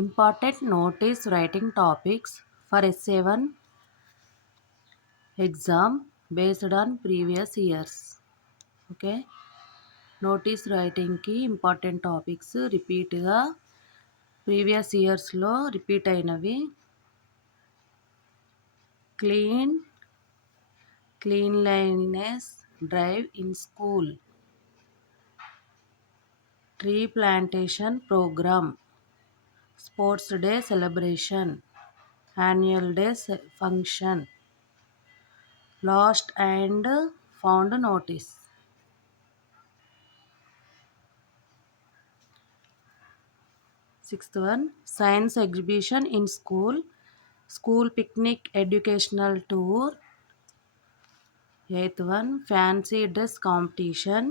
Important notice writing topics for essay 1 exam based on previous years. Okay. Notice writing ki important topics repeat ga previous years lo repeat ainavi. Cleanliness drive in school, tree plantation program, sports day celebration, annual day function, lost and found notice. Sixth one, science exhibition in school, school picnic, educational tour. Eighth one, fancy dress competition,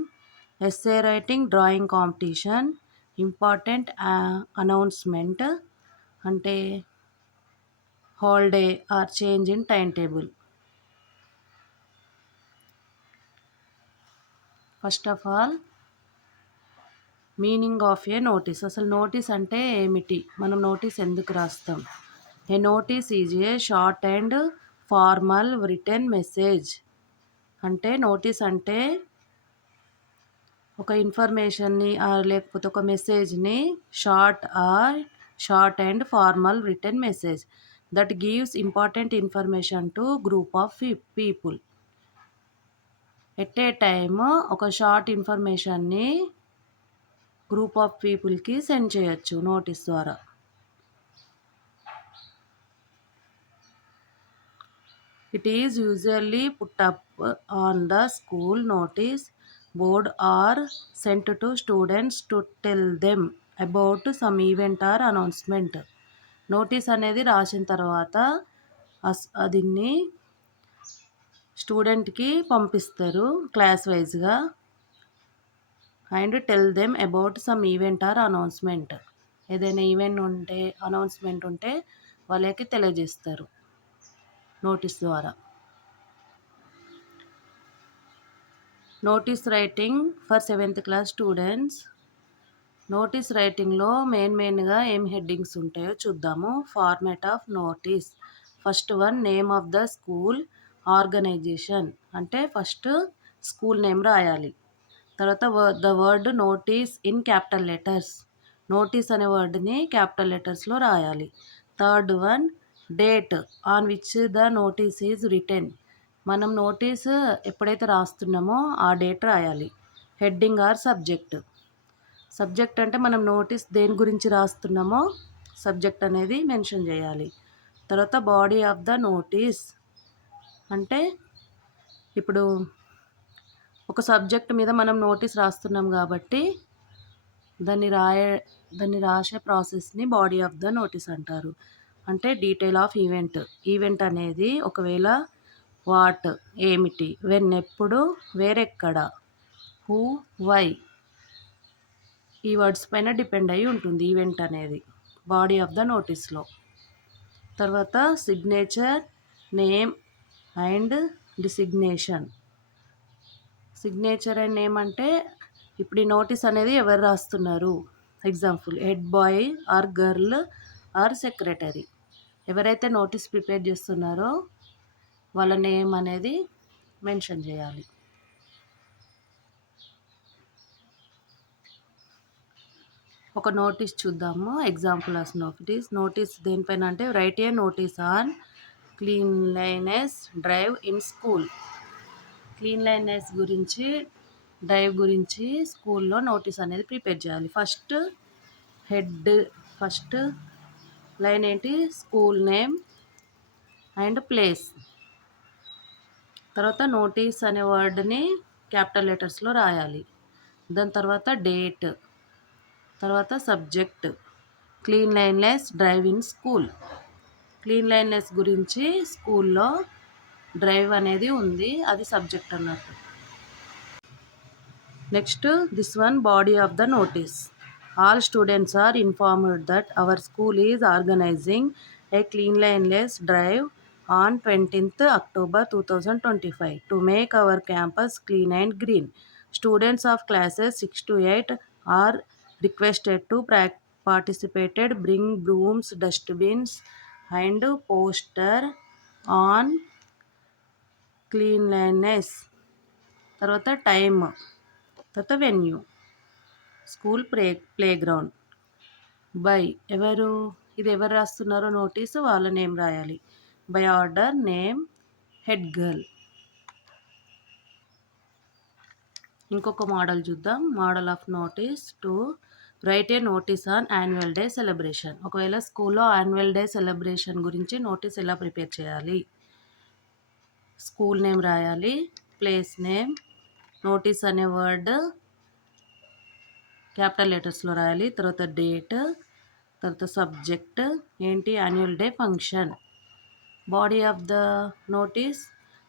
essay writing, drawing competition, important announcement అంటే holiday or change in timetable. First of all, meaning of a notice. అసలు notice అంటే ఏమిటి, మనం notice ఎందుకు రాస్తాం? A notice is a short and formal written message. అంటే notice అంటే ఒక ఇన్ఫర్మేషన్ని లేకపోతే ఒక మెసేజ్ని short and formal written message that gives important information to group of people at a time. ఒక షార్ట్ ఇన్ఫర్మేషన్ని గ్రూప్ ఆఫ్ పీపుల్కి సెండ్ చేయొచ్చు నోటీస్ ద్వారా. It is usually put up on the school notice board are cent to students to tell them about some event or announcement. Notice అనేది రాసిన తర్వాత దీన్ని స్టూడెంట్కి పంపిస్తారు క్లాస్ వైజ్గా. And tell them about some event or announcement. ఏదైనా event ఉంటే, announcement ఉంటే వాళ్ళకి తెలియజేస్తారు నోటీస్ ద్వారా. Notice writing for 7th class students. Notice రైటింగ్లో మెయిన్గా ఏం హెడ్డింగ్స్ ఉంటాయో చూద్దాము. Format of notice. First one, name of the school, organisation. అంటే ఫస్ట్ స్కూల్ నేమ్ రాయాలి. తర్వాత the word notice in capital letters. Notice అనే వర్డ్ని క్యాపిటల్ లెటర్స్లో రాయాలి. Third one, date on which the notice is written. మనం నోటీస్ ఎప్పుడైతే రాస్తున్నామో ఆ డేట్ రాయాలి. Heading are subject. సబ్జెక్ట్ అంటే మనం నోటీస్ దేని గురించి రాస్తున్నామో సబ్జెక్ట్ అనేది మెన్షన్ చేయాలి. తర్వాత బాడీ ఆఫ్ ద నోటీస్. అంటే ఇప్పుడు ఒక సబ్జెక్ట్ మీద మనం నోటీస్ రాస్తున్నాం కాబట్టి దాన్ని రాసే ప్రాసెస్ని బాడీ ఆఫ్ ద నోటీస్ అంటారు. అంటే డీటెయిల్ ఆఫ్ ఈవెంట్ అనేది ఒకవేళ వాట్ ఏమిటి, వెన్ ఎప్పుడు, వేరెక్కడ, హూ వై, ఈ వర్డ్స్ పైన డిపెండ్ అయి ఉంటుంది ఈవెంట్ అనేది బాడీ ఆఫ్ ద నోటీస్లో. తర్వాత signature, name and designation. Signature and name అంటే ఇప్పుడు ఈ నోటీస్ అనేది ఎవరు రాస్తున్నారు. Example, head boy or girl or secretary. ఎవరైతే నోటీస్ ప్రిపేర్ చేస్తున్నారో వాళ్ళ నేమ్ అనేది మెన్షన్ చేయాలి. ఒక నోటీస్ చూద్దాము. ఎగ్జాంపుల్ ఆఫ్ నోటీస్ దేనిపైన అంటే write a notice on cleanliness drive in school. Cleanliness గురించి, డ్రైవ్ గురించి స్కూల్లో నోటీస్ అనేది ప్రిపేర్ చేయాలి. ఫస్ట్ లైన్ ఏంటి, స్కూల్ నేమ్ అండ్ ప్లేస్. తర్వాత నోటీస్ అనే వర్డ్ని క్యాపిటల్ లెటర్స్లో రాయాలి. దాని తర్వాత డేట్, తర్వాత subject, cleanliness drive in school. Cleanliness గురించి స్కూల్లో డ్రైవ్ అనేది ఉంది, అది సబ్జెక్ట్ అన్నట్టు. Next this one, body of the notice. All students are informed that our school is organising ఏ క్లీన్లైనెస్ drive on 20th October 2025 to make our campus clean and green. Students of classes 6 to 8 are requested to participated, bring brooms, dustbins and poster on cleanliness. తర్వాత టైమ్, తర్వాత venue, school playground. By ఎవరు, ఇది ఎవరు రాస్తున్నారో నోటీసు వాళ్ళ నేమ్ రాయాలి. By order name head girl. ఇంకొక మోడల్ చూద్దాం. Model of notice to right a notice on annual day celebration. ఒకవేళ స్కూల్లో యాన్యువల్ డే సెలబ్రేషన్ గురించి నోటీస్ ఎలా ప్రిపేర్ చేయాలి. స్కూల్ నేమ్ రాయాలి, ప్లేస్ నేమ్, నోటీస్ అనే వర్డ్ క్యాపిటల్ లెటర్స్లో రాయాలి, తర్వాత డేట్, తర్వాత సబ్జెక్ట్ ఏంటి, annual day function. Body of the notice,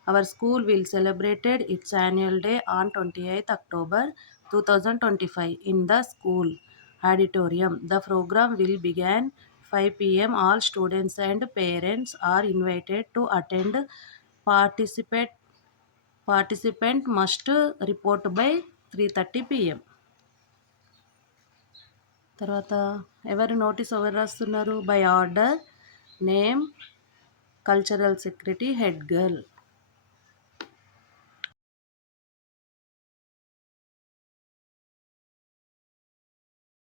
our school will celebrated its annual day on 28th October 2025 in the school auditorium. The program will begin 5 p.m. All students and parents are invited to attend. Participant must report by 3:30 p.m. తర్వాత ఎవరు నోటీస్ ఎవరు రాస్తున్నారు. By order name cultural secretary head girl.